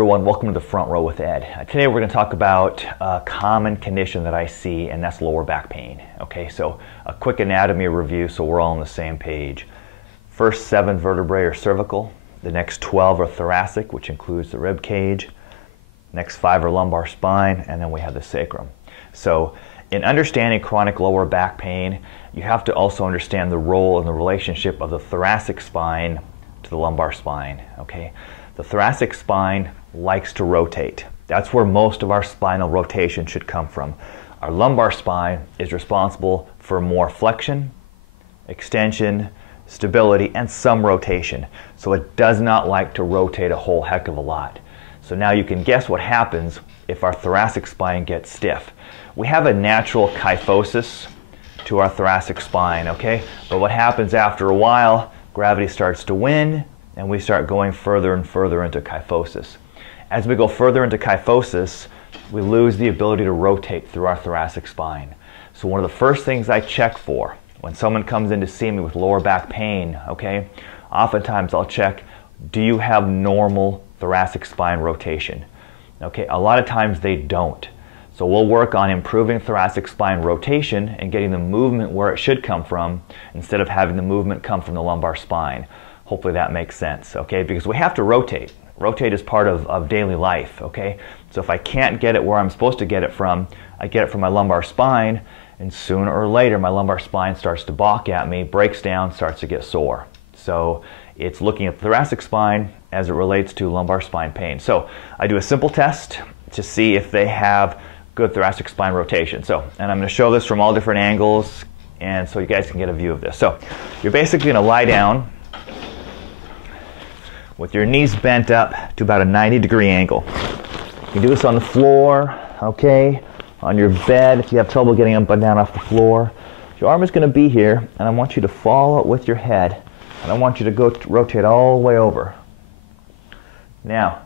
everyone, welcome to the Front Row with Ed. Today we're going to talk about a common condition that I see, and that's lower back pain. Okay, so a quick anatomy review so we're all on the same page. First 7 vertebrae are cervical, the next 12 are thoracic, which includes the rib cage, next 5 are lumbar spine, and then we have the sacrum. So in understanding chronic lower back pain, you have to also understand the role and the relationship of the thoracic spine to the lumbar spine. Okay. The thoracic spine likes to rotate. That's where most of our spinal rotation should come from. Our lumbar spine is responsible for more flexion, extension, stability, and some rotation. So it does not like to rotate a whole heck of a lot. So now you can guess what happens if our thoracic spine gets stiff. We have a natural kyphosis to our thoracic spine, okay? But what happens after a while, gravity starts to win, and we start going further and further into kyphosis. As we go further into kyphosis, we lose the ability to rotate through our thoracic spine. So one of the first things I check for when someone comes in to see me with lower back pain, okay, oftentimes I'll check, do you have normal thoracic spine rotation? Okay, a lot of times they don't. So we'll work on improving thoracic spine rotation and getting the movement where it should come from instead of having the movement come from the lumbar spine. Hopefully that makes sense, okay? Because we have to rotate. Rotate is part of daily life, okay? So if I can't get it where I'm supposed to get it from, I get it from my lumbar spine, and sooner or later my lumbar spine starts to balk at me, breaks down, starts to get sore. So it's looking at the thoracic spine as it relates to lumbar spine pain. So I do a simple test to see if they have good thoracic spine rotation. So, and I'm going to show this from all different angles, and so you guys can get a view of this. So you're basically going to lie down with your knees bent up to about a 90-degree angle. You can do this on the floor, okay, on your bed if you have trouble getting up and down off the floor. Your arm is going to be here, and I want you to follow it with your head, and I want you to go rotate all the way over. Now,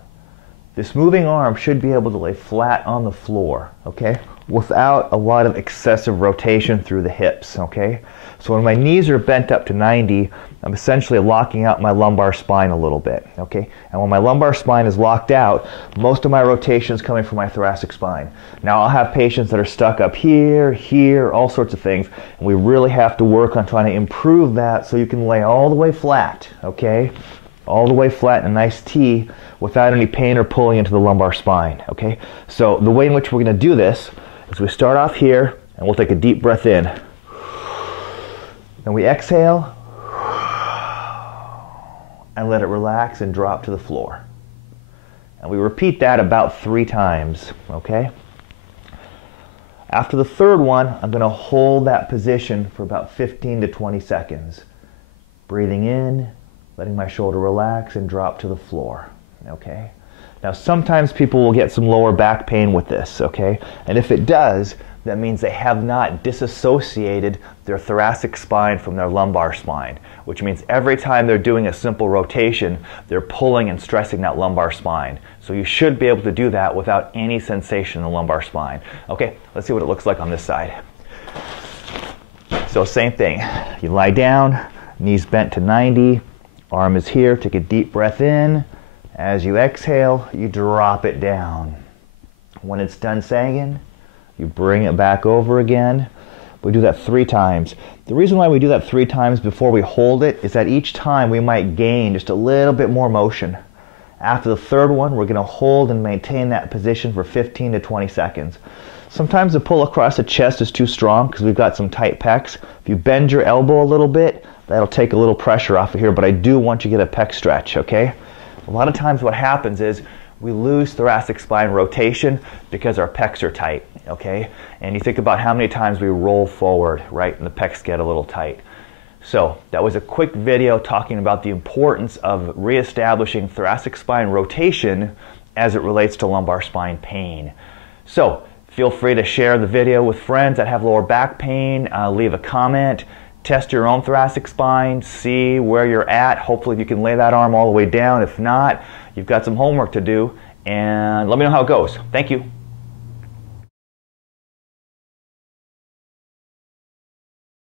this moving arm should be able to lay flat on the floor, okay, without a lot of excessive rotation through the hips, okay? So when my knees are bent up to 90, I'm essentially locking out my lumbar spine a little bit, okay? And when my lumbar spine is locked out, most of my rotation is coming from my thoracic spine. Now I'll have patients that are stuck up here, here, all sorts of things, and we really have to work on trying to improve that so you can lay all the way flat, okay? All the way flat in a nice T without any pain or pulling into the lumbar spine, okay? So the way in which we're going to do this is we start off here, and we'll take a deep breath in. Then we exhale, and let it relax and drop to the floor. And we repeat that about 3 times, okay? After the third one, I'm going to hold that position for about 15 to 20 seconds. Breathing in, letting my shoulder relax and drop to the floor, okay? Now sometimes people will get some lower back pain with this, okay? And if it does, that means they have not disassociated their thoracic spine from their lumbar spine, which means every time they're doing a simple rotation, they're pulling and stressing that lumbar spine. So you should be able to do that without any sensation in the lumbar spine. Okay, let's see what it looks like on this side. So same thing, you lie down, knees bent to 90, arm is here, take a deep breath in. As you exhale, you drop it down. When it's done sagging, you bring it back over again. We do that 3 times. The reason why we do that 3 times before we hold it is that each time we might gain just a little bit more motion. After the third one, we're going to hold and maintain that position for 15 to 20 seconds. Sometimes the pull across the chest is too strong because we've got some tight pecs. If you bend your elbow a little bit, that'll take a little pressure off of here, but I do want you to get a pec stretch, okay? A lot of times what happens is we lose thoracic spine rotation because our pecs are tight, okay? And you think about how many times we roll forward, right, and the pecs get a little tight. So that was a quick video talking about the importance of reestablishing thoracic spine rotation as it relates to lumbar spine pain. So feel free to share the video with friends that have lower back pain, leave a comment, test your own thoracic spine, see where you're at. Hopefully you can lay that arm all the way down. If not, you've got some homework to do, and let me know how it goes. Thank you.